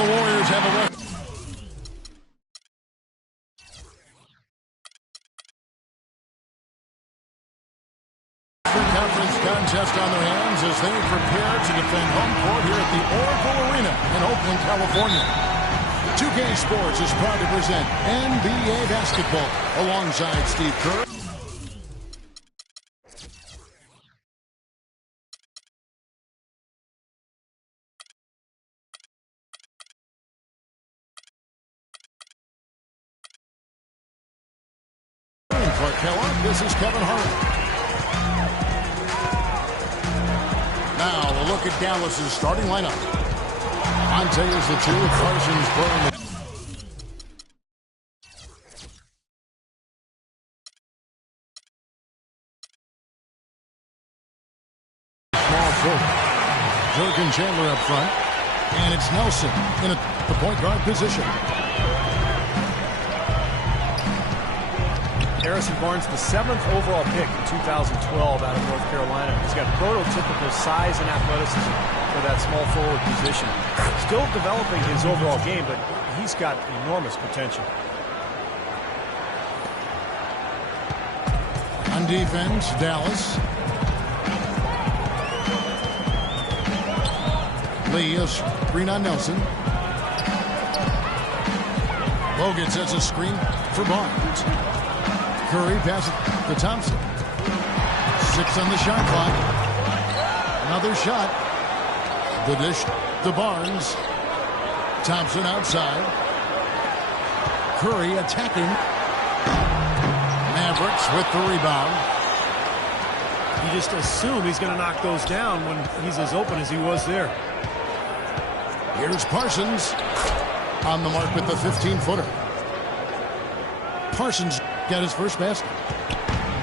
The Warriors have a rest. Conference contest on their hands as they prepare to defend home court here at the Oracle Arena in Oakland, California. 2K Sports is proud to present NBA basketball alongside Steve Kerr. Clark Kellogg, this is Kevin Harlan. Now a look at Dallas's starting lineup. Monte is the 2 with Parsons playing the small forward. Jurgen Chandler up front. And it's Nelson in the point guard position. Harrison Barnes, the 7th overall pick in 2012 out of North Carolina. He's got prototypical size and athleticism for that small forward position. Still developing his overall game, but he's got enormous potential. On defense, Dallas. Lee, a screen on Nelson. Bogut sets a screen for Barnes. Curry passes to Thompson. 6 on the shot clock. Another shot. The dish to Barnes. Thompson outside. Curry attacking. Mavericks with the rebound. You just assume he's going to knock those down when he's as open as he was there. Here's Parsons on the mark with the 15-footer. Parsons got his first basket.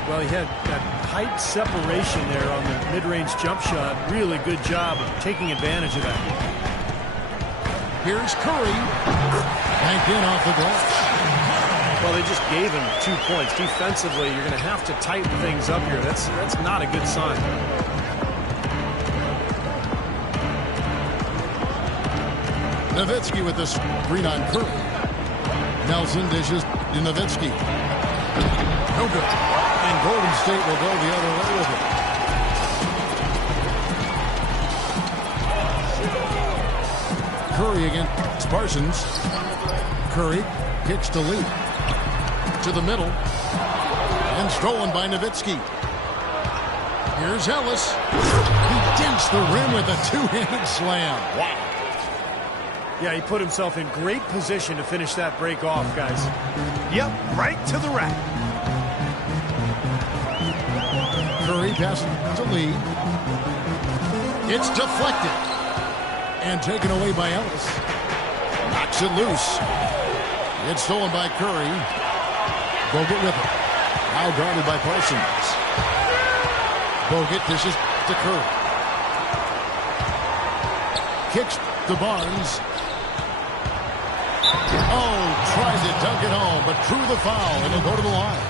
Well, he had that height separation there on the mid-range jump shot. Really good job of taking advantage of that. Here's Curry. Banked in off the glass. Well, they just gave him 2 points. Defensively, you're going to have to tighten things up here. That's not a good sign. Nowitzki with the screen on Curry. Nelson dishes to Nowitzki. No good. And Golden State will go the other way with it. Curry against Parsons. Curry kicks to Lee. To the middle. And stolen by Nowitzki. Here's Ellis. He dents the rim with a two-handed slam. Wow. Yeah, he put himself in great position to finish that break off, guys. Yep, right to the rack. Curry passes to Lee. It's deflected. And taken away by Ellis. Knocks it loose. It's stolen by Curry. Bogut with it. Now guarded by Parsons. Bogut dishes to Curry. Kicks to Barnes. Oh, tries to dunk it home, but drew the foul, and he'll go to the line.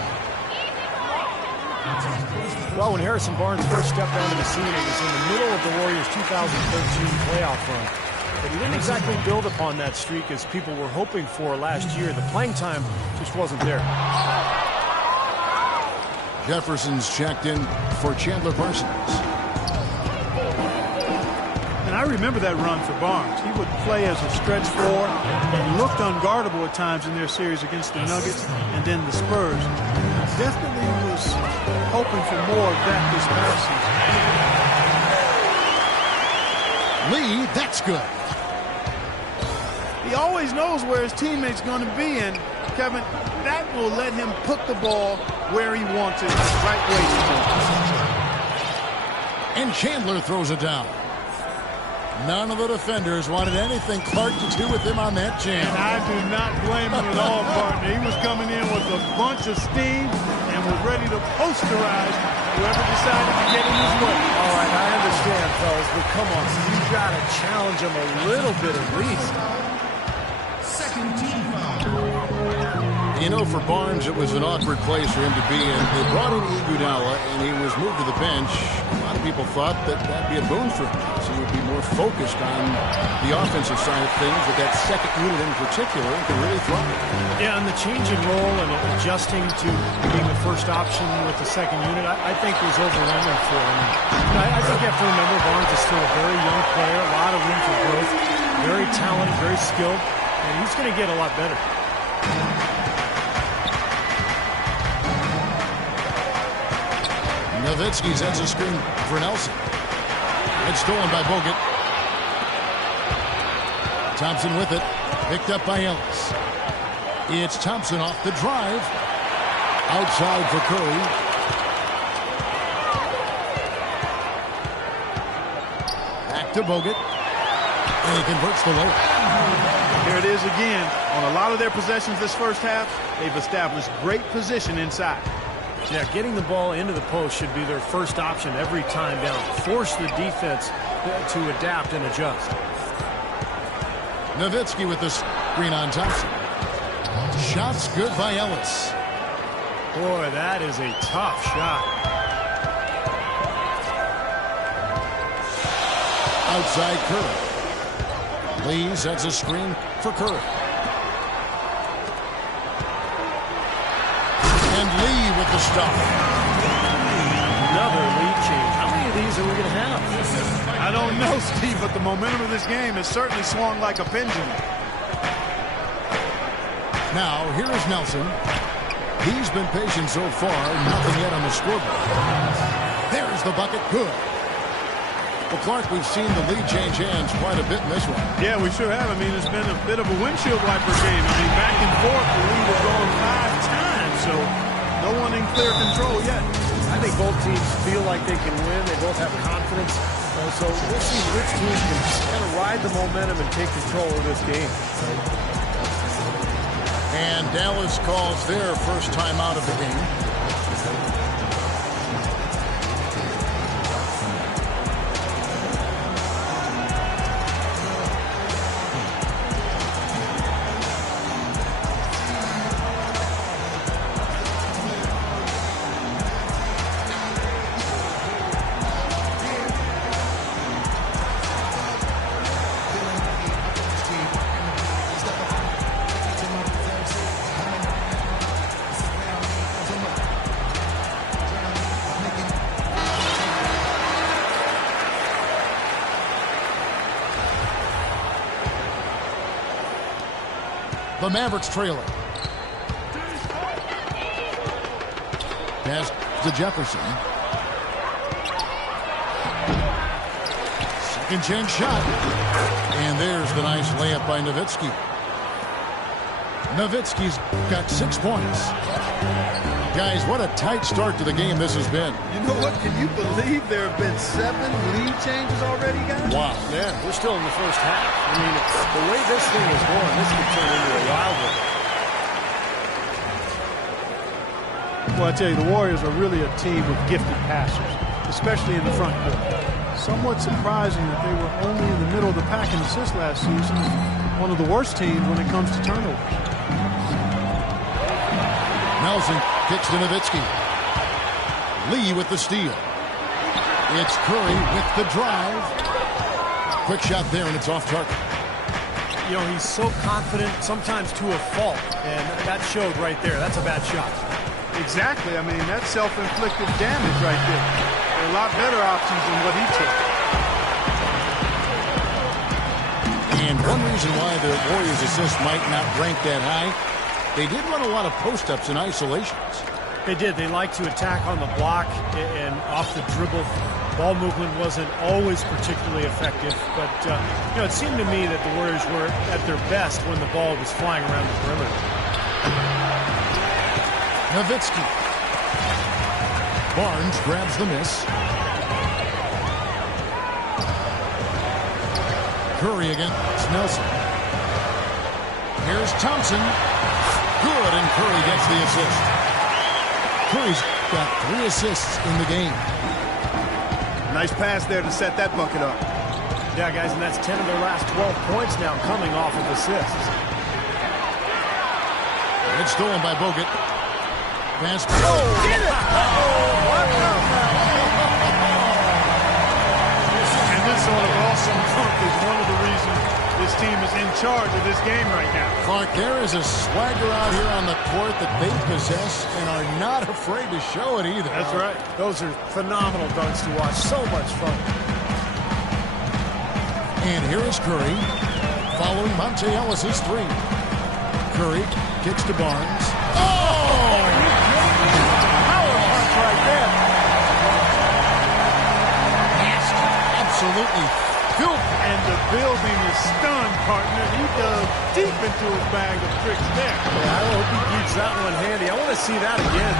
Well, when Harrison Barnes first stepped onto the scene, it was in the middle of the Warriors' 2013 playoff run. But he didn't exactly build upon that streak as people were hoping for last year. The playing time just wasn't there. Jefferson's checked in for Chandler Parsons. And I remember that run for Barnes. He would play as a stretch four. He looked unguardable at times in their series against the Nuggets and then the Spurs. Definitely was hoping for more of that this past season. Lee, that's good. He always knows where his teammate's going to be, and Kevin, that will let him put the ball where he wants it, right where he wants it. And Chandler throws it down. None of the defenders wanted anything Clark to do with him on that jam. And I do not blame him at all, partner. He was coming in with a bunch of steam and was ready to posterize whoever decided to get in his way. All right, I understand, fellas, but come on. You got to challenge him a little bit at least. Second team foul. You know, for Barnes, it was an awkward place for him to be in. They brought in Iguodala, and he was moved to the bench. A lot of people thought that that'd be a boon for him. So he would be more focused on the offensive side of things with that second unit in particular and could really thrive. Yeah, and the change in role and adjusting to being the first option with the second unit, I think was overwhelming for him. I think you have to remember Barnes is still a very young player, a lot of room for growth, very talented, very skilled, and he's going to get a lot better. Nowitzki sends a screen for Nelson. It's stolen by Bogut. Thompson with it. Picked up by Ellis. It's Thompson off the drive. Outside for Curry. Back to Bogut. And he converts the layup. Here it is again. On a lot of their possessions this first half, they've established great position inside. Yeah, getting the ball into the post should be their first option every time down. Force the defense to adapt and adjust. Nowitzki with the screen on Thompson. Shots good by Ellis. Boy, that is a tough shot. Outside Curry. Lee sets a screen for Curry. And Lee with the stop. Another lead change. How many of these are we going to have? I don't know, Steve, but the momentum of this game has certainly swung like a pendulum. Now, here is Nelson. He's been patient so far. Nothing yet on the scoreboard. There's the bucket. Good. Well, Clark, we've seen the lead change hands quite a bit in this one. Yeah, we sure have. I mean, it's been a bit of a windshield wiper game. I mean, back and forth, the lead has gone 5 times, so no one in clear control yet. I think both teams feel like they can win. They both have confidence. So we'll see which team can kind of ride the momentum and take control of this game. And Dallas calls their first time out of the game. The Mavericks trailing. Pass to Jefferson. Second chance shot. And there's the nice layup by Nowitzki. Nowitzki's got 6 points. Guys, what a tight start to the game this has been. You know what? Can you believe there have been 7 lead changes already, guys? Wow. Man, we're still in the first half. I mean, the way this thing is going, this could turn into a wild one. Well, I tell you, the Warriors are really a team with gifted passers, especially in the front court. Somewhat surprising that they were only in the middle of the pack in assists last season. One of the worst teams when it comes to turnovers. Nelson kicks to Nowitzki. Lee with the steal. It's Curry with the drive. Quick shot there, and it's off target. You know, he's so confident, sometimes to a fault, and that showed right there. That's a bad shot. Exactly. I mean, that's self-inflicted damage right there. There are a lot better options than what he took. And one reason why the Warriors' assists might not rank that high, they did run a lot of post-ups and isolations. They did. They like to attack on the block and off the dribble. Ball movement wasn't always particularly effective, but you know, it seemed to me that the Warriors were at their best when the ball was flying around the perimeter. Nowitzki. Barnes grabs the miss. Curry against Nelson. Here's Thompson. Good, and Curry gets the assist. Curry's got 3 assists in the game. Nice pass there to set that bucket up. Yeah, guys, and that's 10 of their last 12 points now coming off of assists. It's stolen by Bogut. Pass. Oh, get it! team is in charge of this game right now. Clark, there is a swagger out here on the court that they possess and are not afraid to show it either. That's right. Those are phenomenal dunks to watch. So much fun. And here is Curry following Monte Ellis's three. Curry kicks to Barnes. Oh! Power punch right there. Nasty. Absolutely filthy. And the building is stunned, partner. He dug deep into his bag of tricks there. Yeah, I hope he keeps that one handy. I want to see that again.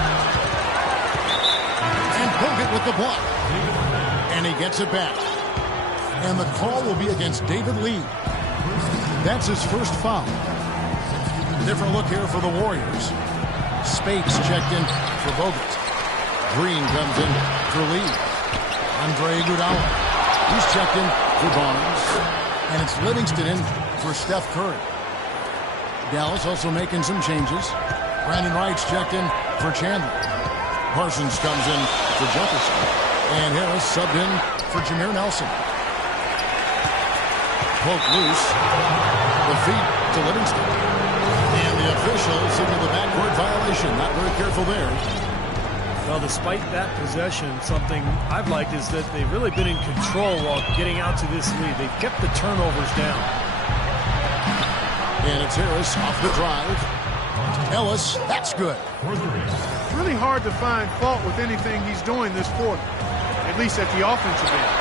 And Bogut with the block. And he gets it back. And the call will be against David Lee. That's his first foul. Different look here for the Warriors. Spates checked in for Bogut. Green comes in for Lee. Andre Iguodala. He's checked in for Barnes. And it's Livingston in for Steph Curry. Dallas also making some changes. Brandon Wright's checked in for Chandler. Parsons comes in for Jefferson. And Harris subbed in for Jameer Nelson. Poke loose. The feet to Livingston. And the official signaled the backcourt violation. Not very careful there. Well, despite that possession, something I've liked is that they've really been in control while getting out to this lead. They've kept the turnovers down. And it's Harris off the drive. Ellis, that's good. Really hard to find fault with anything he's doing this quarter, at least at the offensive end.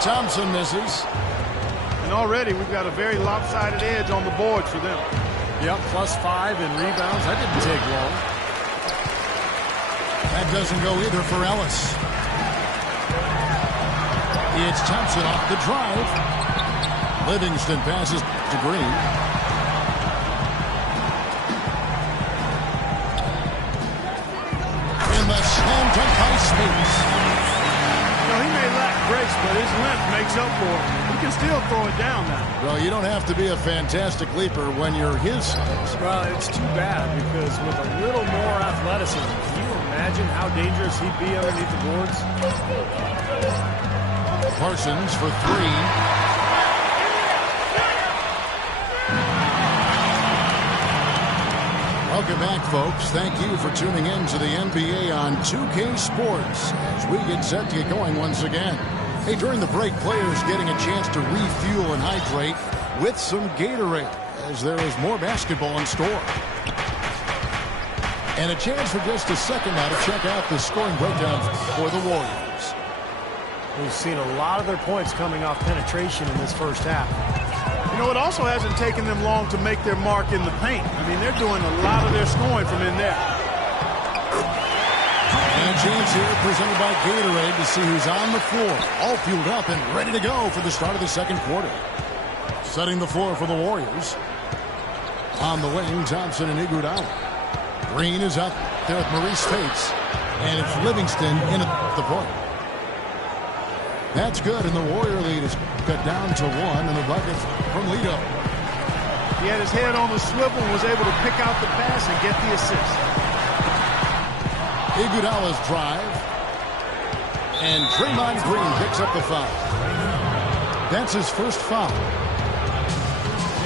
Thompson misses. And already we've got a very lopsided edge on the board for them. Yep, +5 in rebounds. That didn't take long. That doesn't go either for Ellis. It's Thompson off the drive. Livingston passes to Green. In the slam dunk by Spates. He may lack grace, but his length makes up for it. He can still throw it down now. Well, you don't have to be a fantastic leaper when you're his size. Well, it's too bad because with a little more athleticism, can you imagine how dangerous he'd be underneath the boards? Parsons for three. Welcome back, folks. Thank you for tuning in to the NBA on 2K Sports as we get set to get going once again. Hey, during the break, players getting a chance to refuel and hydrate with some Gatorade as there is more basketball in store. And a chance for just a second now to check out the scoring breakdown for the Warriors. We've seen a lot of their points coming off penetration in this first half. You know, it also hasn't taken them long to make their mark in the paint. I mean, they're doing a lot of their scoring from in there. And a chance here presented by Gatorade to see who's on the floor. All fueled up and ready to go for the start of the second quarter. Setting the floor for the Warriors. On the wing, Thompson and Iguodala. Green is up there with Maurice Spates. And it's Livingston in at the point. That's good, and the Warrior lead is cut down to 1, and the bucket from Lito. He had his head on the swivel and was able to pick out the pass and get the assist. Iguodala's drive. And Draymond Green picks up the foul. That's his first foul.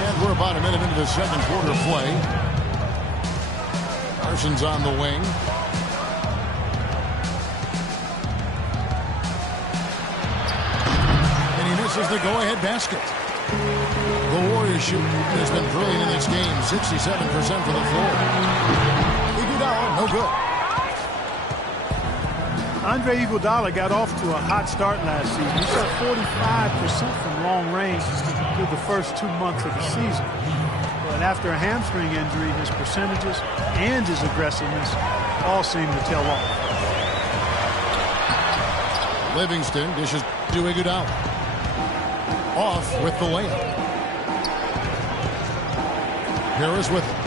And we're about a minute into the second quarter play. Parsons on the wing. Is the go-ahead basket. The Warriors shoot has been brilliant in this game. 67% for the floor. Iguodala, no good. Andre Iguodala got off to a hot start last season. He shot 45% from long range through the first 2 months of the season. But after a hamstring injury, his percentages and his aggressiveness all seem to tail off. Livingston dishes to Iguodala. Off with the layup. Harris with it.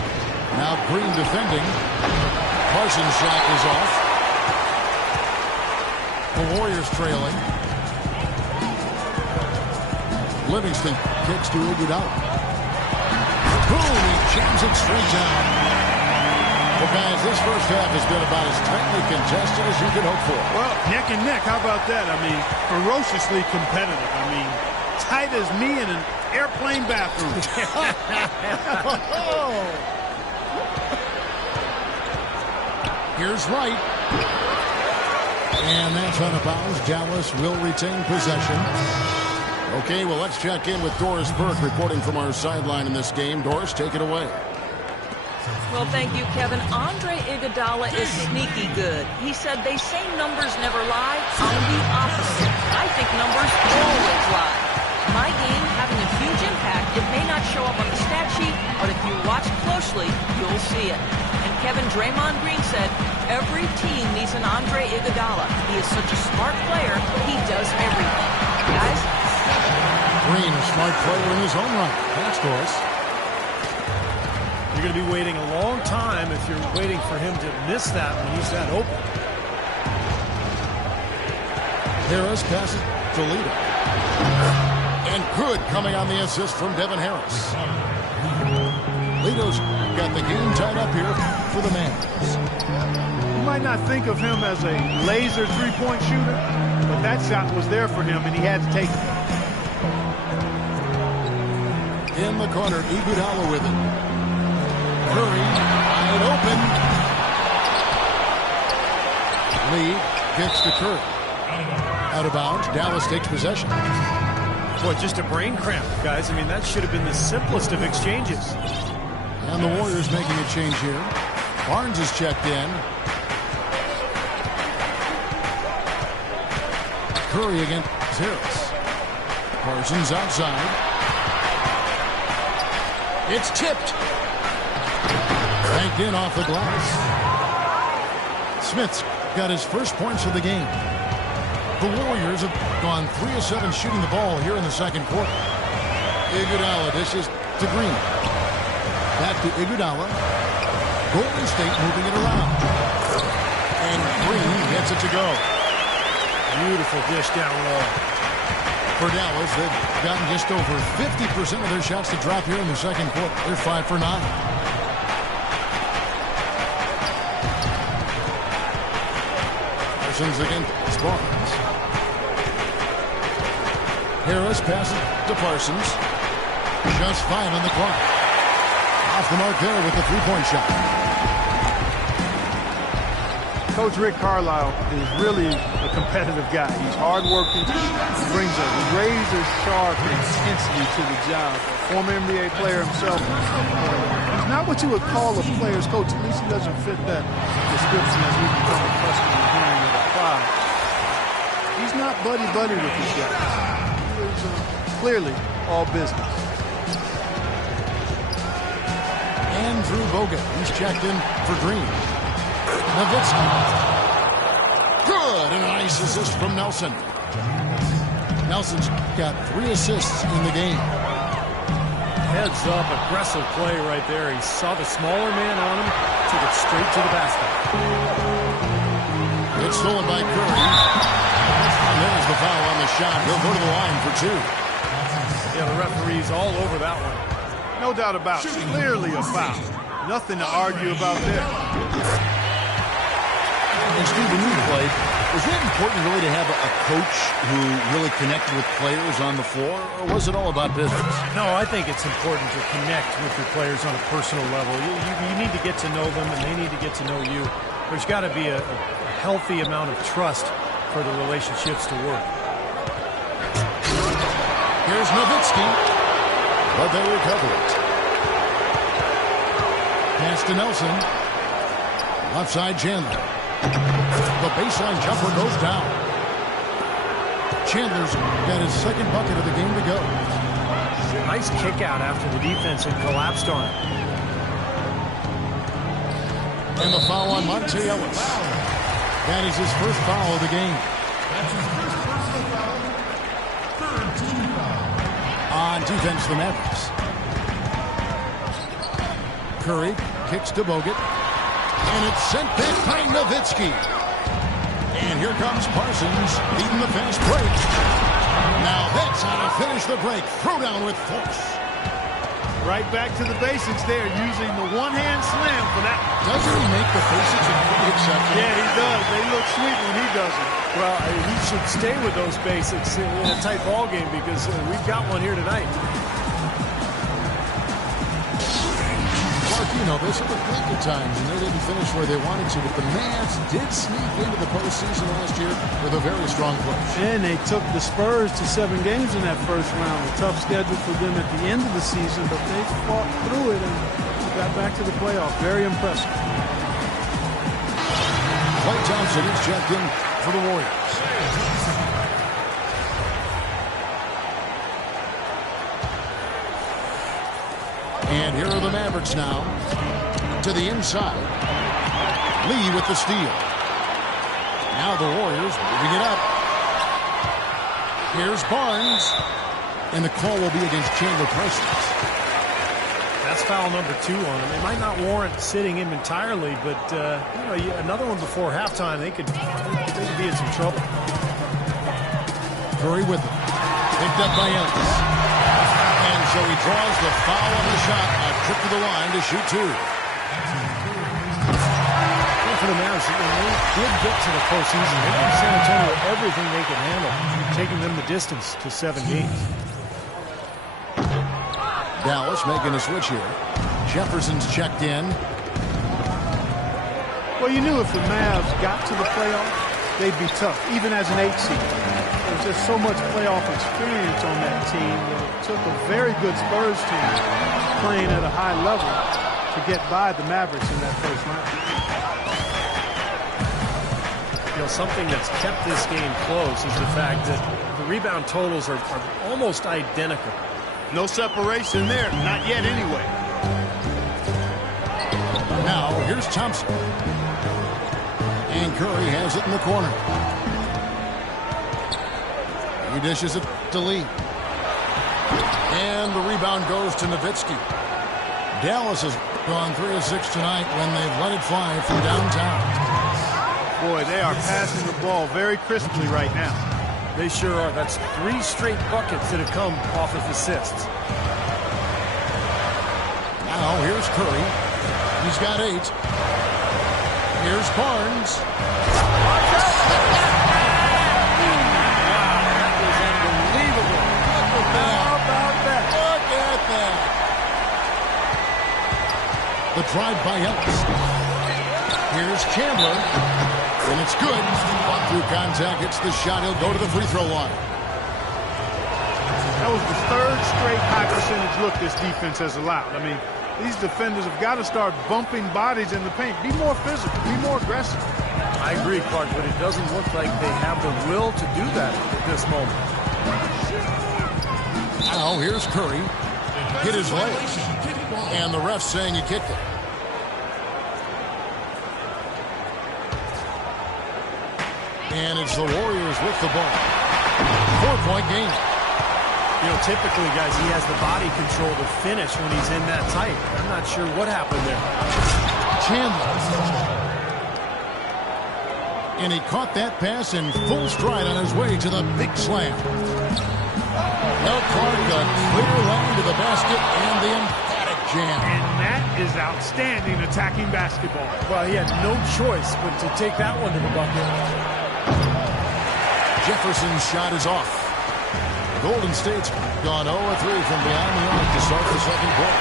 Now Green defending. Parsons' shot is off. The Warriors trailing. Livingston kicks to Iguodala. Boom! He jams it straight down. Well, guys, this first half has been about as tightly contested as you could hope for. Well, neck and neck. How about that? I mean, ferociously competitive. I mean, tight as me in an airplane bathroom. Here's Wright. And that's out of bounds. Dallas will retain possession. Okay, well, let's check in with Doris Burke reporting from our sideline in this game. Doris, take it away. Well, thank you, Kevin. Andre Iguodala is sneaky good. He said they say numbers never lie. I'm the opposite. I think numbers always lie. My game having a huge impact. It may not show up on the stat sheet, but if you watch closely, you'll see it. And Kevin, Draymond Green said, every team needs an Andre Iguodala. He is such a smart player. He does everything. Guys? Green, a smart player in his own right. Thanks, Doris. You're going to be waiting a long time if you're waiting for him to miss that when he's that open. Harris passes to Lito. And good coming on the assist from Devin Harris. Lito's got the game tied up here for the Mavericks. You might not think of him as a laser three-point shooter, but that shot was there for him, and he had to take it. In the corner, Iguodala with it. Curry, wide open. Lee gets to Curry. Out of bounds, Dallas takes possession. Boy, just a brain cramp, guys. I mean, that should have been the simplest of exchanges. And the Warriors making a change here. Barnes is checked in. Curry against Harris. Parsons outside. It's tipped. Banked in off the glass. Smith's got his first points of the game. The Warriors have gone 3 of 7 shooting the ball here in the second quarter. Iguodala dishes to Green. Back to Iguodala. Golden State moving it around. And Green gets it to go. Beautiful dish down low. For Dallas, they've gotten just over 50% of their shots to drop here in the second quarter. They're 5 for 9. Parsons against Barnes. Harris passes to Parsons. Just 5 on the clock. Off the mark there with the three-point shot. Coach Rick Carlisle is really a competitive guy. He's hardworking. He brings a razor-sharp intensity to the job. Former NBA player himself. He's not what you would call a player's coach. At least he doesn't fit that description as we've become accustomed to hearing it applied. He's not buddy-buddy with these guys. Clearly, all business. Andrew Bogut, he's checked in for Green. Nowitzki. Good, and a nice assist from Nelson. Nelson's got 3 assists in the game. Heads up, aggressive play right there. He saw the smaller man on him, took it straight to the basket. It's stolen by Curry. And there's the foul on the shot. He'll go to the line for 2. Yeah, the referee's all over that one. No doubt about it. Clearly a foul. Nothing to argue about there. And Steve, when you played, was it important really to have a coach who really connected with players on the floor, or was it all about business? No, I think it's important to connect with your players on a personal level. You need to get to know them, and they need to get to know you. There's got to be a healthy amount of trust for the relationships to work. Here's Nowitzki, but they recover it. Pass to Nelson. Left side, Chandler. The baseline jumper goes down. Chandler's got his second bucket of the game to go. Nice kick out after the defense had collapsed on it. And the foul on Monte Ellis. That is his first foul of the game. That's his first personal foul. Third team foul. On defense, the Mavericks. Curry kicks to Bogut. And it's sent back by Nowitzki. And here comes Parsons beating the fast break. Now that's how to finish the break. Throw down with force. Right back to the basics there, using the one-hand slam for that. Doesn't he make the basics a pretty exception? Yeah, he does. They look sweet when he does it. Well, he should stay with those basics in a tight ball game because we've got one here tonight. Clark, you know this, it was blink at times, and they didn't finish where they wanted to, but the Mavs did sneak into the postseason last year with a very strong push. And they took the Spurs to 7 games in that first round. A tough schedule for them at the end of the season, but they fought through it and got back to the playoff. Very impressive. Klay Thompson is checked in for the Warriors. And here are the Mavericks now. To the inside. Lee with the steal. Now the Warriors moving it up. Here's Barnes. And the call will be against Chandler Parsons. That's foul number 2 on him. It might not warrant sitting him entirely, but another one before halftime, they could be in some trouble. Curry with it. Picked up by Ellis. And so he draws the foul on the shot. A trip to the line to shoot 2. Well, for the Mavs, when they did get to the postseason, they gave San Antonio everything they could handle, taking them the distance to 7 games. Dallas making a switch here. Jefferson's checked in. Well, you knew if the Mavs got to the playoffs, they'd be tough, even as an 8 seed. There's just so much playoff experience on that team that it took a very good Spurs team playing at a high level to get by the Mavericks in that first round. You know, something that's kept this game close is the fact that the rebound totals are almost identical. No separation there, not yet anyway. Now, here's Thompson. And Curry has it in the corner. He dishes it to Lee. And the rebound goes to Nowitzki. Dallas has gone 3 of 6 tonight when they've let it fly from downtown. Boy, they are passing the ball very crisply right now. They sure are. That's 3 straight buckets that have come off of assists. Now, here's Curry. He's got 8. Here's Barnes. That was unbelievable. Look at that. How about that? Look at that. The drive by Ellis. Here's Chandler. And it's good. Fought through contact. It's the shot. He'll go to the free throw line. That was the 3rd straight high percentage look this defense has allowed. I mean, these defenders have got to start bumping bodies in the paint. Be more physical. Be more aggressive. I agree, Clark, but it doesn't look like they have the will to do that at this moment. Now, here's Curry. Hit his leg. And the ref saying he kicked it. And it's the Warriors with the ball. 4-point game. You know, typically, guys, he has the body control to finish when he's in that tight. I'm not sure what happened there. Chandler. And he caught that pass in full stride on his way to the big slam. Well, Clark, a clear lane to the basket and the emphatic jam. And that is outstanding attacking basketball. Well, he had no choice but to take that one to the bucket. Jefferson's shot is off. Golden State's gone 0-3 from beyond the arc to start the second quarter.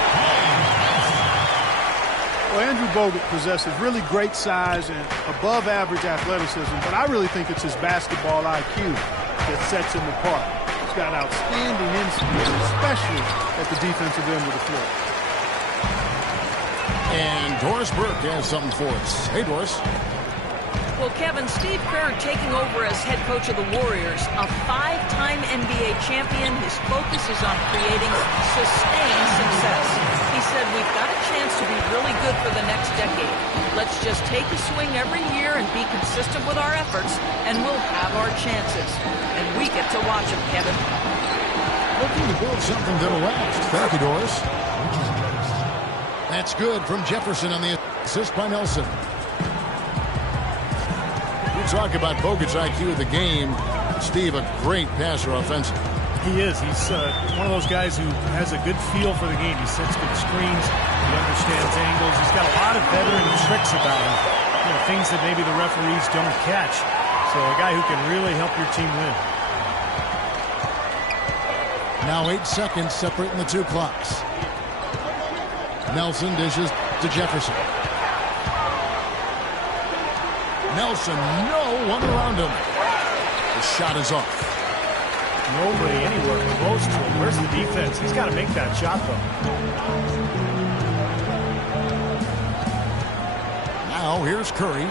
Well, Andrew Bogut possesses really great size and above-average athleticism, but I really think it's his basketball IQ that sets him apart. He's got outstanding instinct, especially at the defensive end of the floor. And Doris Burke has something for us. Hey, Doris. Well, Kevin, Steve Kerr taking over as head coach of the Warriors, a 5-time NBA champion. His focus is on creating sustained success. He said, we've got a chance to be really good for the next decade. Let's just take a swing every year and be consistent with our efforts, and we'll have our chances. And we get to watch them, Kevin. Looking to build something that'll last. Thank you, Doris. That's good from Jefferson on the assist by Nelson. We talk about Bogut's IQ of the game. Steve, a great passer offensively. He is. He's one of those guys who has a good feel for the game. He sets good screens. He understands angles. He's got a lot of veteran tricks about him. You know, things that maybe the referees don't catch. So a guy who can really help your team win. Now 8 seconds separating the two clocks. Nelson dishes to Jefferson. Nelson, no one around him. The shot is off. Nobody anywhere close to him. Where's the defense? He's got to make that shot, though. Now here's Curry.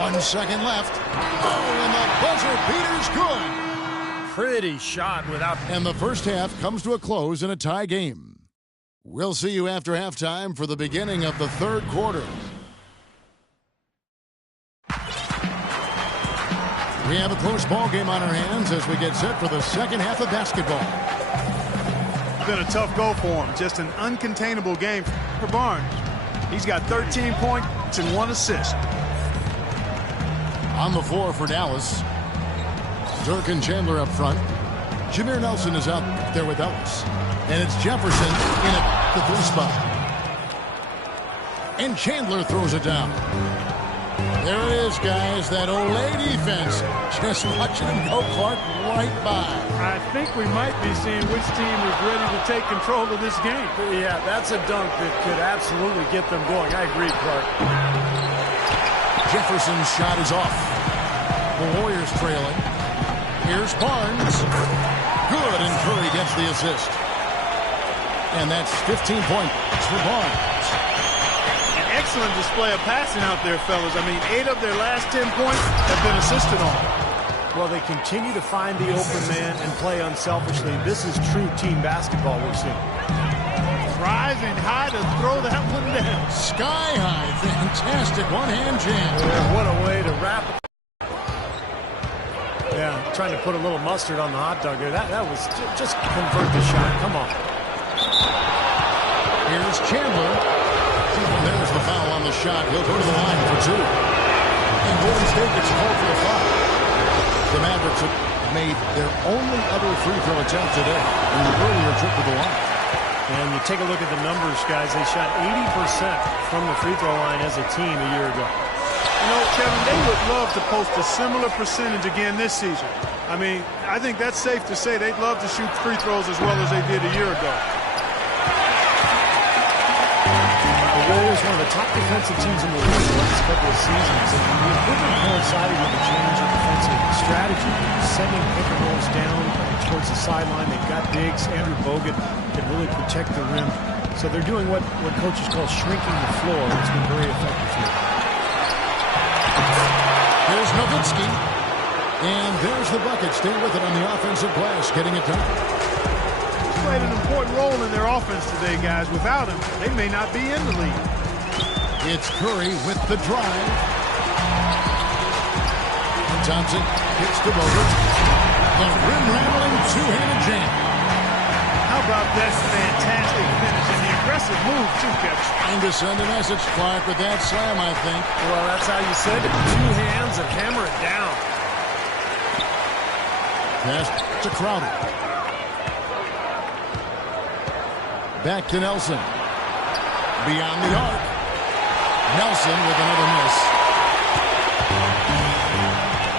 1 second left. Oh, and the buzzer beater's good. Pretty shot without... And the first half comes to a close in a tie game. We'll see you after halftime for the beginning of the third quarter. We have a close ball game on our hands as we get set for the second half of basketball. It's been a tough go for him. Just an uncontainable game for Barnes. He's got 13 points and 1 assist. On the floor for Dallas. Dirk and Chandler up front. Jameer Nelson is out there with Ellis. And it's Jefferson in at the 3 spot. And Chandler throws it down. There it is, guys. That Olay defense. Just watching him go, Clark, right by. I think we might be seeing which team is ready to take control of this game. Yeah, that's a dunk that could absolutely get them going. I agree, Clark. Jefferson's shot is off. The Warriors trailing. Here's Barnes. Good, and Curry gets the assist. And that's 15 points for Barnes. An excellent display of passing out there, fellas. I mean, 8 of their last 10 points have been assisted on. Well, they continue to find the open man and play unselfishly. This is true team basketball we're seeing. Rising high to throw that one down. Sky high. Fantastic one-hand jam. Yeah, what a way to wrap it. Yeah, trying to put a little mustard on the hot dog there. That was just convert the shot. Come on. Here's Chandler. There's the foul on the shot. He'll go to the line for 2. And Golden State gets called for the foul. The Mavericks have made their only other free throw attempt today in the earlier trip to the line. And you take a look at the numbers, guys. They shot 80% from the free throw line as a team a year ago. You know, Kevin, they would love to post a similar percentage again this season. I mean, I think that's safe to say they'd love to shoot free throws as well as they did a year ago. The Warriors, one of the top defensive teams in the league the last couple of seasons, and the improvement coincided with a change in defensive strategy, sending pick and rolls down towards the sideline. They've got bigs. Andrew Bogut can really protect the rim. So they're doing what coaches call shrinking the floor. It's been very effective for them. Here's Nowitzki. And there's the bucket. Stay with it on the offensive glass, getting it done. He's played an important role in their offense today, guys. Without him, they may not be in the league. It's Curry with the drive. Thompson kicks to Bogut. The rim-rattling two-handed jam. How about that fantastic finish and the aggressive move, too, Kevin? Trying to send a message, Clark, with that slam, I think. Well, that's how you send it. 2 hands and hammer it down. Pass to Crowder. Back to Nelson. Beyond the arc. Nelson with another miss.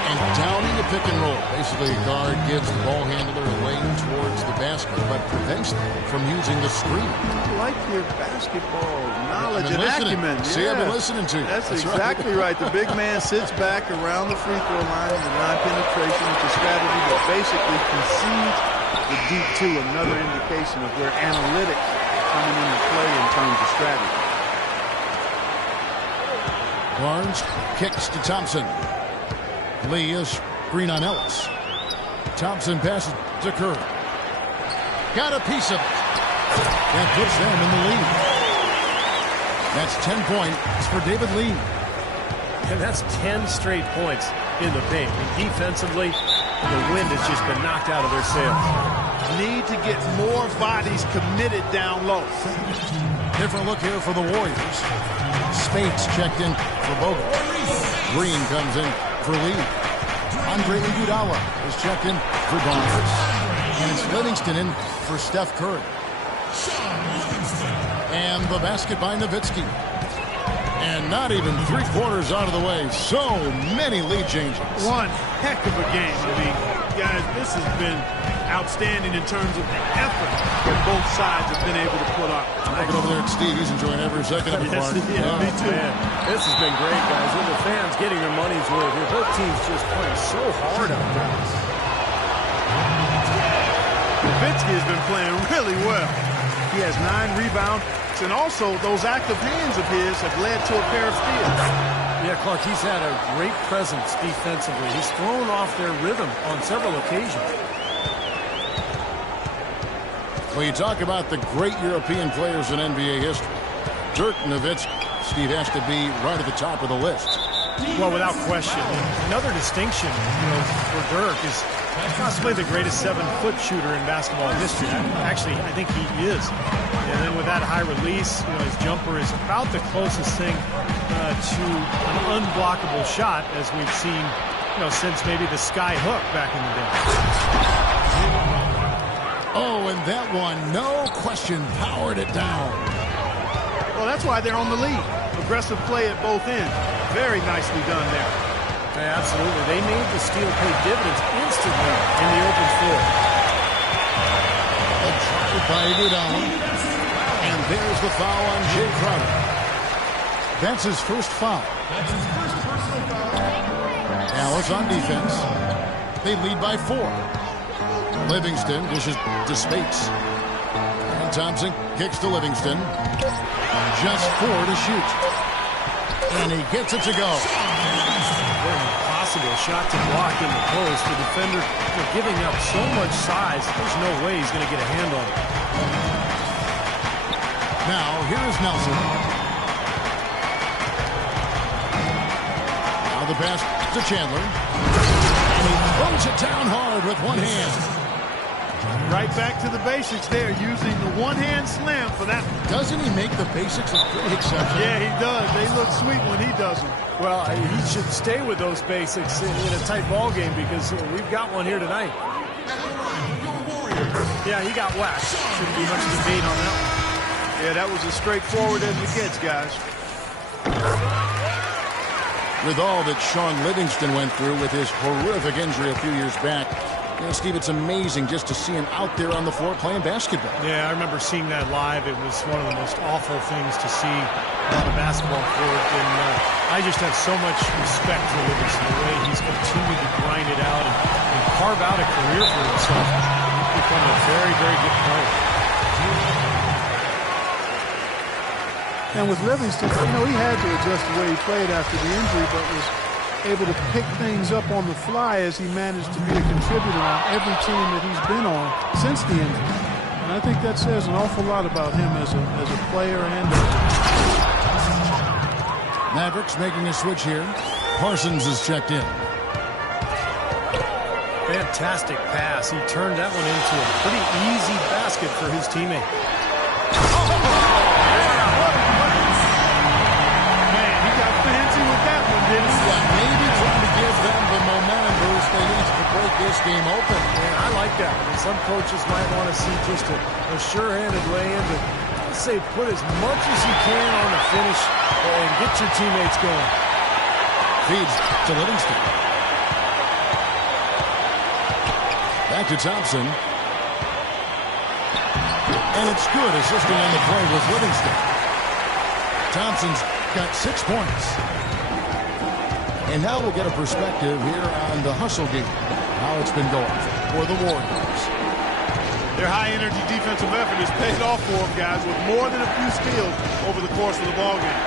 And downing the pick and roll. Basically, a guard gives the ball handler a lane towards the basket, but prevents them from using the screen. I like your basketball knowledge and acumen. See, I've been listening to you. That's exactly right. The big man sits back around the free throw line in the non-penetration with a strategy that basically concedes the deep 2, another indication of where analytics coming into play in terms of strategy. Barnes kicks to Thompson. Lee is screen on Ellis. Thompson passes to Curry. Got a piece of it. That puts them in the lead. That's 10 points for David Lee. And that's 10 straight points in the paint. And defensively, the wind has just been knocked out of their sails. Need to get more bodies committed down low. Different look here for the Warriors. Spates checked in for Bogut. Green comes in for Lee. Andre Iguodala is checked in for Barnes. And it's Livingston in for Steph Curry. And the basket by Nowitzki. And not even 3/4 out of the way. So many lead changes. One heck of a game. I mean, guys, this has been outstanding in terms of the effort that both sides have been able to put up. Looking over there at Steve. He's enjoying every second of it. Yes, yeah, me too. Man, this has been great, guys. And the fans getting their money's worth here. Both teams just playing so hard out there. Nowitzki has been playing really well. He has 9 rebounds, and also those active hands of his have led to a pair of steals. Yeah, Clark, he's had a great presence defensively. He's thrown off their rhythm on several occasions. Well, you talk about the great European players in NBA history. Dirk Nowitzki, Steve, has to be right at the top of the list. Well, without question. Another distinction, for Dirk is possibly the greatest 7-foot shooter in basketball history. Actually, I think he is. And then with that high release, his jumper is about the closest thing to an unblockable shot as we've seen, since maybe the sky hook back in the day. Oh, and that one, no question, powered it down. Well, that's why they're on the lead. Aggressive play at both ends. Very nicely done there. Yeah, absolutely. They made the steal pay dividends instantly in the open floor. A try by Iguodala. And there's the foul on Jay Crowder. That's his first foul. That's his first personal foul. Dallas on defense. They lead by 4. Livingston dishes to Spates. And Thompson kicks to Livingston. Just 4 to shoot. And he gets it to go. Impossible shot to block in the post. The defender giving up so much size, there's no way he's going to get a hand on it. Now, here is Nelson. Now the pass to Chandler. And he throws it down hard with one hand. Right back to the basics there, using the one-hand slam for that. Doesn't he make the basics look pretty exceptional? Yeah, he does. They look sweet when he does them. Well, he should stay with those basics in a tight ball game because we've got one here tonight. Yeah, he got whacked. Shouldn't be much debate on that one. Yeah, that was as straightforward as it gets, guys. With all that Sean Livingston went through with his horrific injury a few years back, Steve, it's amazing just to see him out there on the floor playing basketball. Yeah, I remember seeing that live. It was one of the most awful things to see on a basketball court. And I just have so much respect for Livingston, the way he's continued to grind it out and carve out a career for himself. He's become a very, very good player. And with Livingston, he had to adjust the way he played after the injury, but was able to pick things up on the fly as he managed to be a contributor on every team that he's been on since the injury. And I think that says an awful lot about him as a player and Mavericks making a switch here. Parsons is checked in. Fantastic pass. He turned that one into a pretty easy basket for his teammate. Man, he got fancy with that one, didn't he? Yeah, maybe trying to give them the momentum boost they need to break this game open. Yeah, I like that. And some coaches might want to see just a sure-handed lay-in, but let's say put as much as you can on the finish and get your teammates going. Feeds to Livingston. Back to Thompson. And it's good, assisting on the play with Livingston. Thompson's got 6 points. And now we'll get a perspective here on the hustle game, how it's been going for the Warriors. Their high-energy defensive effort has paid off for them, guys, with more than a few steals over the course of the ballgame.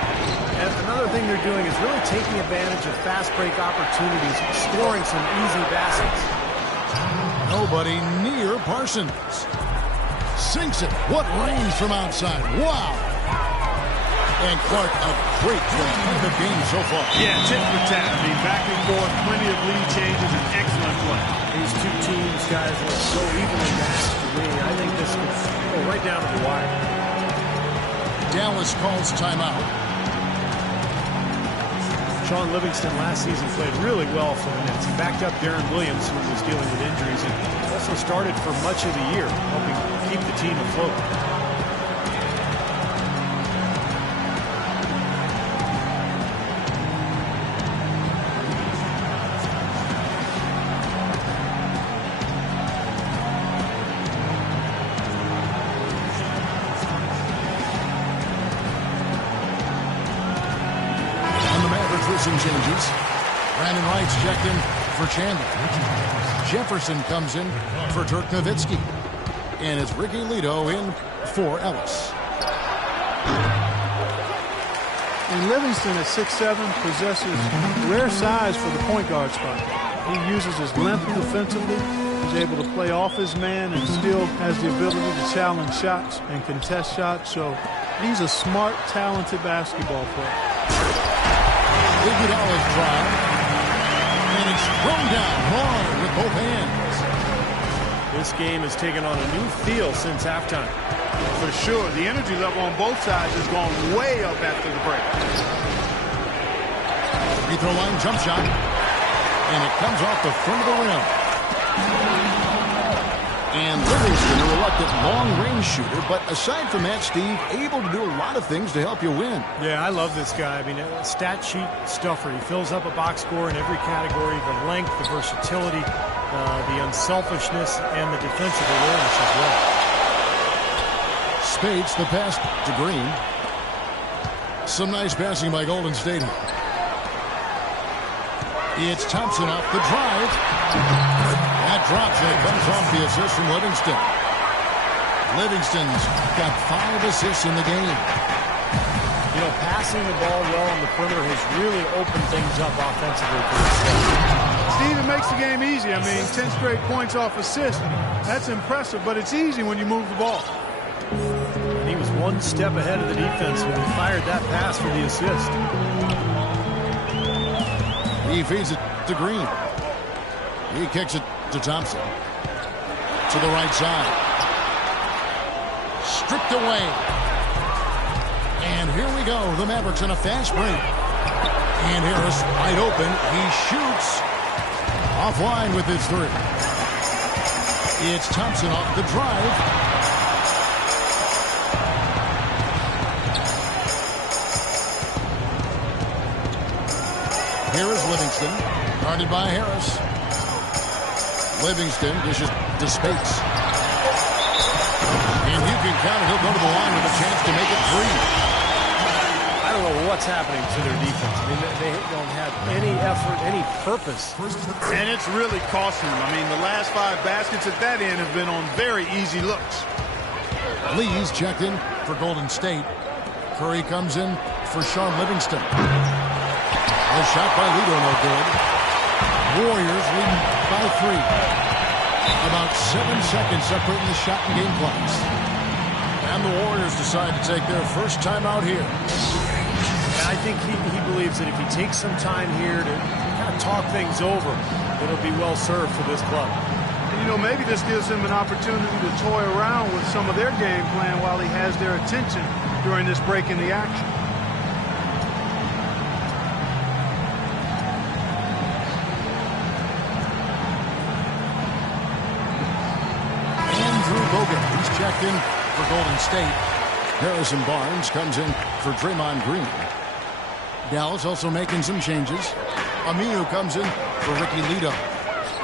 And another thing they're doing is really taking advantage of fast break opportunities, scoring some easy baskets. Nobody near Parsons. Sinks it. What range from outside. Wow. And Clark, a great play. The game so far. Yeah, tip for tat. I mean, back and forth, plenty of lead changes, and excellent play. These two teams, guys, look so evenly matched to me. I think this could go right down to the wire. Dallas calls timeout. Sean Livingston last season played really well for the Nets. He backed up Darren Williams, who was dealing with injuries, and also started for much of the year, helping keep the team afloat. Some changes. Brandon Wright's checked in for Chandler. Jefferson comes in for Dirk Nowitzki. And it's Ricky Lito in for Ellis. And Livingston at 6'7" possesses rare size for the point guard spot. He uses his length defensively. He's able to play off his man and still has the ability to challenge shots and contest shots. So he's a smart, talented basketball player. Iguodala's drive, and it's thrown down hard with both hands. This game has taken on a new feel since halftime. For sure, the energy level on both sides has gone way up after the break. Free throw line jump shot, and it comes off the front of the rim. And Livingston, a reluctant long-range shooter, but aside from that, Steve, able to do a lot of things to help you win. Yeah, I love this guy. I mean, a stat sheet stuffer. He fills up a box score in every category, the length, the versatility, the unselfishness, and the defensive awareness as well. Spates the pass to Green. Some nice passing by Golden State. It's Thompson off the drive. That drops and it comes off the assist from Livingston. Livingston's got 5 assists in the game. You know, passing the ball well on the perimeter has really opened things up offensively for this team. Steve, it makes the game easy. I mean, 10 straight points off assist. That's impressive, but it's easy when you move the ball. And he was one step ahead of the defense when he fired that pass for the assist. He feeds it to Green. He kicks it to Thompson. To the right side. Stripped away. And here we go. The Mavericks in a fast break. And Harris wide open. He shoots. Offline with his 3. It's Thompson off the drive. Here is Livingston. Guarded by Harris. Livingston dishes to Spates. And you can count it. He'll go to the line with a chance to make it 3. I don't know what's happening to their defense. I mean, they don't have any effort, any purpose. And it's really costing them. I mean, the last 5 baskets at that end have been on very easy looks. Lee's checked in for Golden State. Curry comes in for Sean Livingston. A shot by Lito, no good. Warriors leading by 3. About 7 seconds separating the shot and game clocks. And the Warriors decide to take their first time out here. And I think he believes that if he takes some time here to kind of talk things over, it'll be well served for this club. And, you know, maybe this gives him an opportunity to toy around with some of their game plan while he has their attention during this break in the action. He's checked in for Golden State. Harrison Barnes comes in for Draymond Green. Dallas also making some changes. Aminu comes in for Ricky Lito.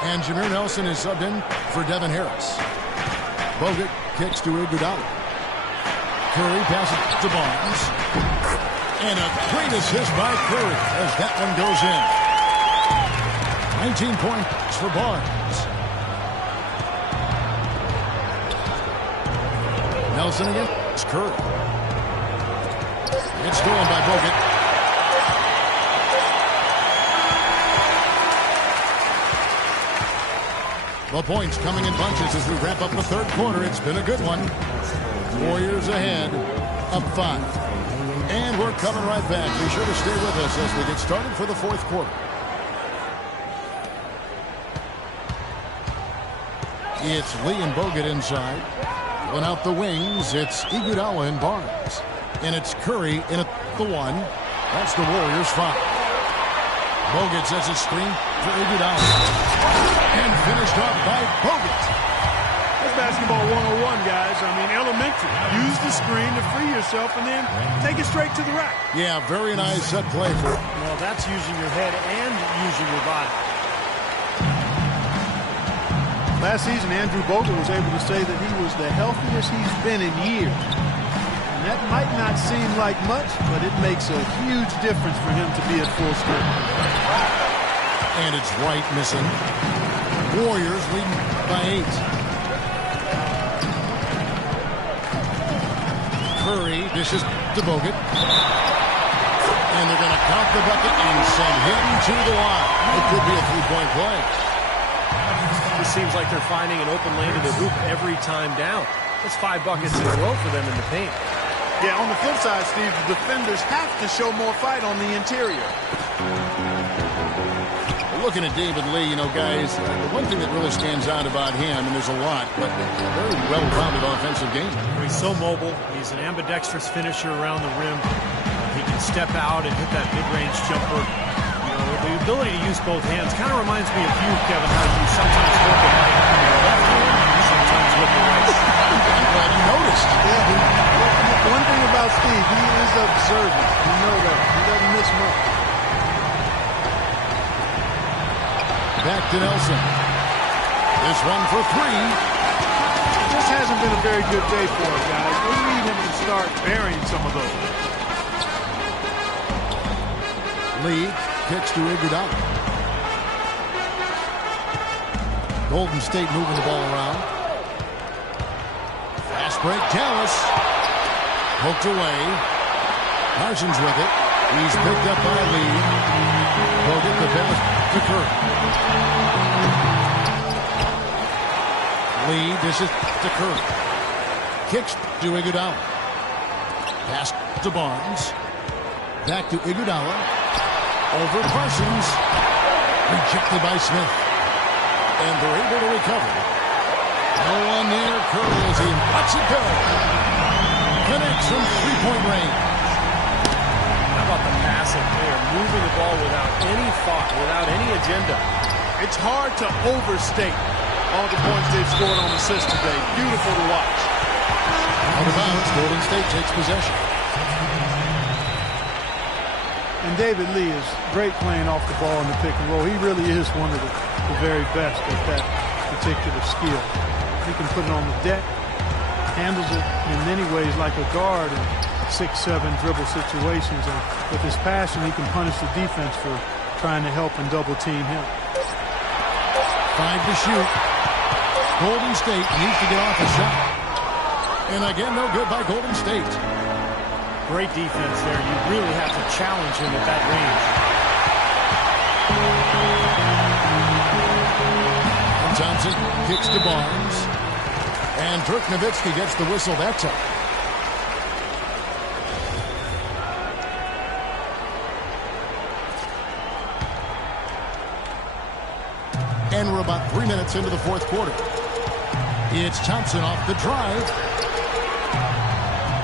And Jameer Nelson is subbed in for Devin Harris. Bogut kicks to Iguodala. Curry passes to Barnes. And a great assist by Curry as that one goes in. 19 points for Barnes. Nelson again. It's Curry. It's stolen by Bogut. The points coming in bunches as we wrap up the 3rd quarter. It's been a good one. Warriors ahead, up 5. And we're coming right back. Be sure to stay with us as we get started for the 4th quarter. It's Lee and Bogut inside. One out the wings, it's Iguodala and Barnes. And it's Curry in at the 1. That's the Warriors' 5. Bogut sets a screen for Iguodala. And finished off by Bogut. That's basketball 101, guys. I mean, elementary. Use the screen to free yourself and then take it straight to the rack. Yeah, very nice set play for it. Well, that's using your head and using your body. Last season, Andrew Bogut was able to say that he was the healthiest he's been in years. And that might not seem like much, but it makes a huge difference for him to be at full strength. And it's Wright missing. Warriors leading by 8. Curry dishes to Bogut. And they're going to count the bucket and send him to the line. It could be a three-point play. It seems like they're finding an open lane to the hoop every time down. That's 5 buckets in a row for them in the paint. Yeah, on the flip side, Steve, the defenders have to show more fight on the interior. Looking at David Lee, you know, guys, the one thing that really stands out about him, and there's a lot, but a very well-rounded offensive game. He's so mobile. He's an ambidextrous finisher around the rim. He can step out and hit that mid-range jumper. You know, the ability to use both hands kind of reminds me of you, Kevin, how you sometimes work it right with your left hand, sometimes with the right. I'm glad you noticed. Yeah, one thing about Steve, he is observant. You know that. He doesn't miss much. Back to Nelson. This one for 3. It just hasn't been a very good day for him, guys. We need him to start burying some of those. Lee kicks to Iguodala. Golden State moving the ball around. Fast break, Dallas. Poked away. Parsons with it. He's picked up by Lee. Bogut the pass to Curry. Lee dishes to Curry. Kicks to Iguodala. Pass to Barnes. Back to Iguodala. Over Parsons. Rejected by Smith. And they're able to recover. No one near Curry as he lets it go. Connects from three-point range. How about the passing there? Moving the ball without any thought, without any agenda. It's hard to overstate all the points they've scored on assists today. Beautiful to watch. Out of bounds, Golden State takes possession. And David Lee is great playing off the ball in the pick and roll. He really is one of the very best at that particular skill. He can put it on the deck, handles it in many ways like a guard in 6-7 dribble situations. And with his passion, he can punish the defense for trying to help and double team him. 5 to shoot. Golden State needs to get off a shot. And again, no good by Golden State. Great defense there. You really have to challenge him at that range. Thompson kicks to Barnes. And Dirk Nowitzki gets the whistle that time. And we're about 3 minutes into the fourth quarter. It's Thompson off the drive.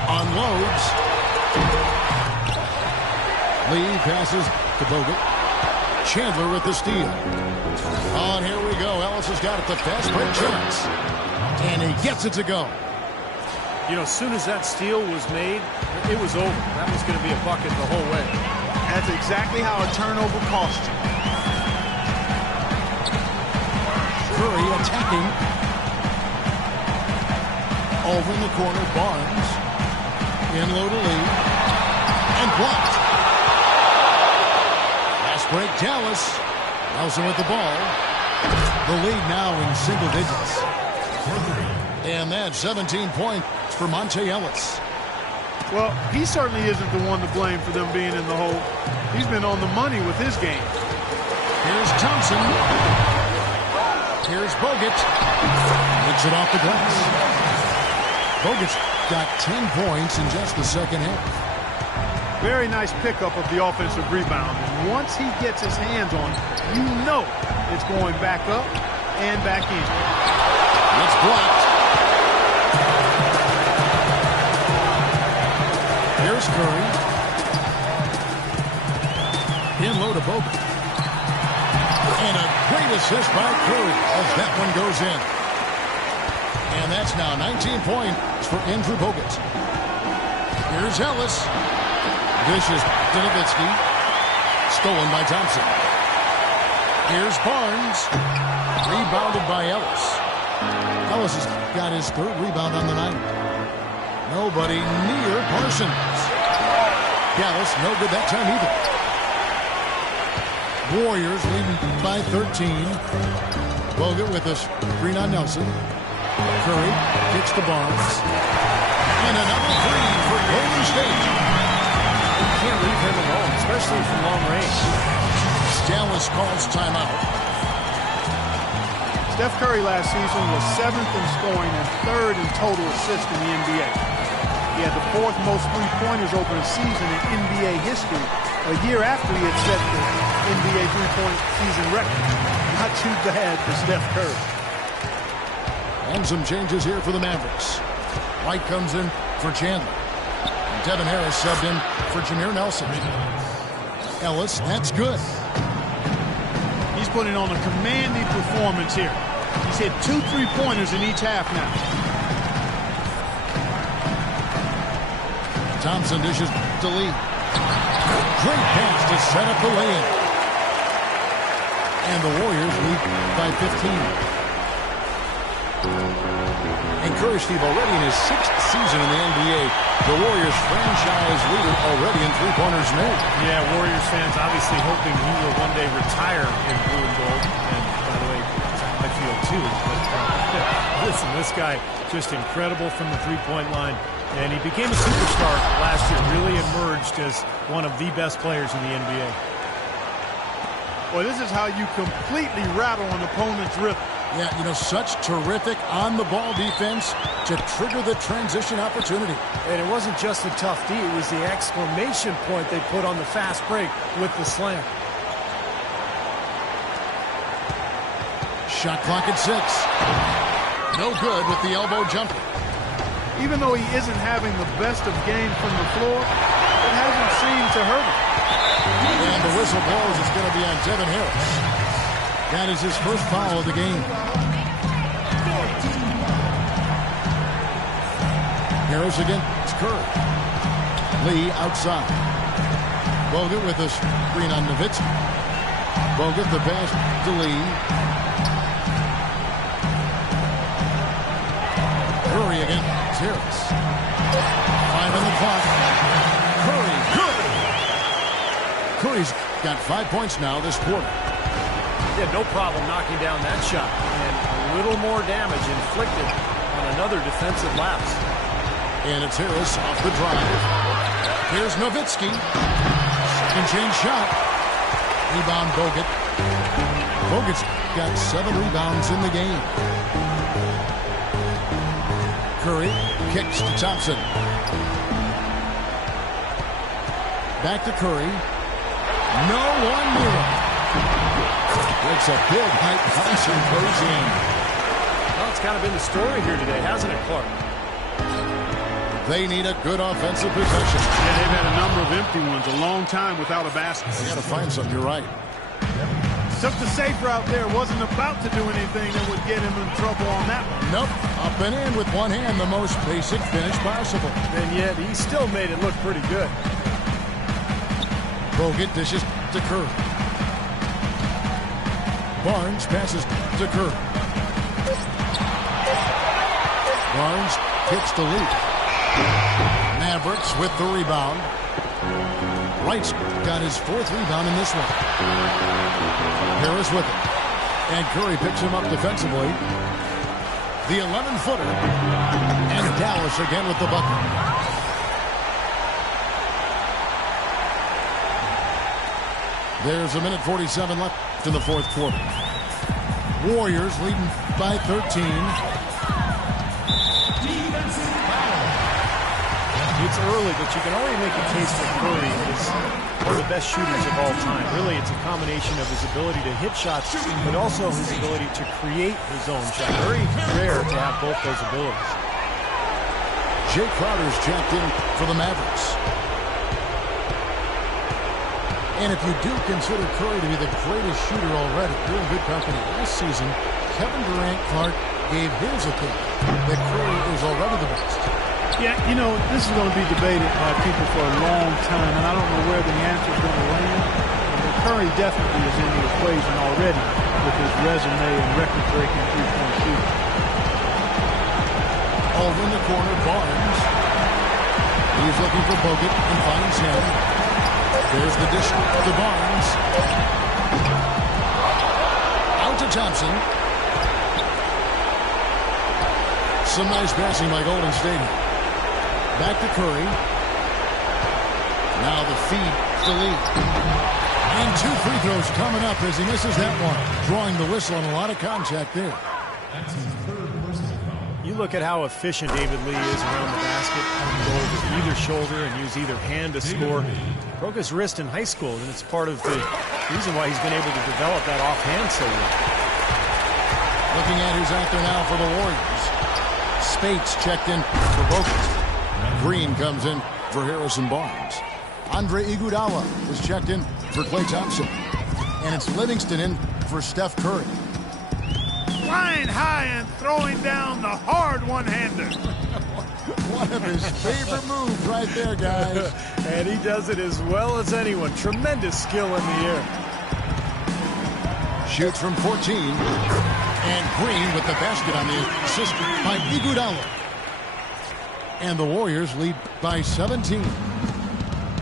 Unloads. Lee passes to Bogut. Chandler with the steal. Oh, and here we go. Ellis has got it, the fast break chance. And he gets it to go. You know, as soon as that steal was made, it was over. That was going to be a bucket the whole way. That's exactly how a turnover costs you. Curry attacking. Over in the corner, Barnes. In low to Lee. And blocked. Fast break, Dallas. Nelson with the ball. The lead now in single digits. And that's 17 points for Monte Ellis. Well, he certainly isn't the one to blame for them being in the hole. He's been on the money with his game. Here's Thompson. Here's Bogut. Hits it off the glass. Bogut's got 10 points in just the second half. Very nice pickup of the offensive rebound. And once he gets his hands on it, you know it's going back up and back in. It's blocked. Here's Curry. In low to Bogut. assist by Curry as that one goes in. And that's now 19 points for Andrew Bogut. Here's Ellis. Dishes to Nowitzki. Stolen by Thompson. Here's Barnes. Rebounded by Ellis. Ellis has got his third rebound on the night. Nobody near Parsons. Dallas, no good that time either. Warriors leading by 13. Bogut with a screen on Nelson. Curry kicks to Barnes. And another three for Golden State. You can't leave him alone, especially from long range. Dallas calls timeout. Steph Curry last season was 7th in scoring and 3rd in total assists in the NBA. He had the 4th most three-pointers over a season in NBA history, a year after he had set the NBA three-point season record. Not too bad for Steph Curry. And some changes here for the Mavericks. White comes in for Chandler. And Devin Harris subbed in for Jameer Nelson. Ellis, that's good. He's putting on a commanding performance here. He's hit 2 3-pointers in each half now. Thompson dishes to Lee. Great pass to set up the lay-in. And the Warriors lead by 15. And Curry, Steve, already in his 6th season in the NBA, the Warriors franchise leader already in three-pointers made. Yeah, Warriors fans obviously hoping he will one day retire in blue and gold. And by the way, that's how I feel too. But listen, this guy just incredible from the three-point line. And he became a superstar last year, really emerged as one of the best players in the NBA. Well, this is how you completely rattle an opponent's rhythm. Yeah, you know, such terrific on-the-ball defense to trigger the transition opportunity. And it wasn't just the tough D, it was the exclamation point they put on the fast break with the slam. Shot clock at 6. No good with the elbow jumper. Even though he isn't having the best of games from the floor, it hasn't seemed to hurt him. And the whistle blows. It's going to be on Devin Harris. That is his first foul of the game. Harris against Curry. Lee outside. Bogut with a screen on Nowitzki. Bogut the pass to Lee. Curry again. Harris. 5 on the clock. Curry, good. Curry's got 5 points now this quarter. He had no problem knocking down that shot. And a little more damage inflicted on another defensive lapse. And it's Harris off the drive. Here's Nowitzki. Second change shot. Rebound Bogut. Bogut's got 7 rebounds in the game. Curry kicks to Thompson. Back to Curry. No one near him. It's a big height. Thompson goes in. Well, it's kind of been the story here today, hasn't it, Clark? They need a good offensive possession. Yeah, they've had a number of empty ones, a long time without a basket. They got to find something. You're right. Took the safe route there. Wasn't about to do anything that would get him in trouble on that one. Nope. Up and in with one hand, the most basic finish possible. And yet, he still made it look pretty good. Bogut dishes to Curry. Barnes passes to Curry. Barnes kicks to Lee. Mavericks with the rebound. Wright's got his 4th rebound in this one. Harris with it. And Curry picks him up defensively. The 11-footer. And Dallas again with the bucket. There's 1:47 left in the 4th quarter. Warriors leading by 13. It's early, but you can already make a case that Curry is one of the best shooters of all time. Really, it's a combination of his ability to hit shots, but also his ability to create his own shot. Very rare to have both those abilities. Jay Crowder's checked in for the Mavericks. And if you do consider Curry to be the greatest shooter already, you're in good company. Last season, Kevin Durant Clark gave his opinion that Curry is already the best. Yeah, you know, this is going to be debated by people for a long time, and I don't know where the answer is going to land. But Curry definitely is in the equation already with his resume and record-breaking three-point shooting. Over in the corner, Barnes. He's looking for Bogut and finds him. There's the dish to Barnes. Out to Thompson. Some nice passing by Golden State. Back to Curry. Now the feed to Lee. And 2 free throws coming up as he misses that one. Drawing the whistle on a lot of contact there. That's his third personal foul. You look at how efficient David Lee is around the basket. Go with either shoulder and use either hand to score. Broke his wrist in high school, and it's part of the reason why he's been able to develop that offhand so well. Looking at who's out there now for the Warriors. Spates checked in for Bogut. Green comes in for Harrison Barnes. Andre Iguodala is checked in for Klay Thompson. And it's Livingston in for Steph Curry. Flying high and throwing down the hard one-hander. One of his favorite moves right there, guys. And he does it as well as anyone. Tremendous skill in the air. Shoots from 14. And Green with the basket on the assist by Iguodala. And the Warriors lead by 17.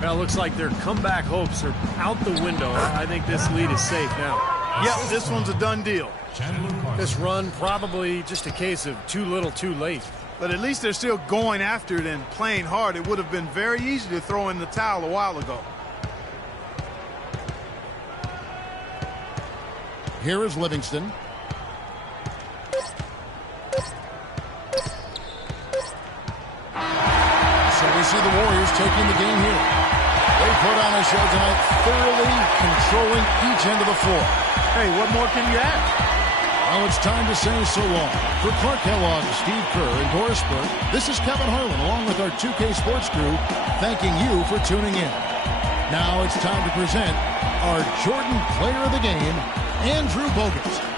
Well, it looks like their comeback hopes are out the window. I think this lead is safe now. Yep, this one's a done deal. This run probably just a case of too little too late. But at least they're still going after it and playing hard. It would have been very easy to throw in the towel a while ago. Here is Livingston. So we see the Warriors taking the game here. They put on a show tonight, thoroughly controlling each end of the floor. Hey, what more can you add? Well, it's time to say so long. For Clark Kellogg, Steve Kerr, and Doris Burke, this is Kevin Harlan, along with our 2K Sports crew, thanking you for tuning in. Now it's time to present our Jordan Player of the Game, Andrew Bogut.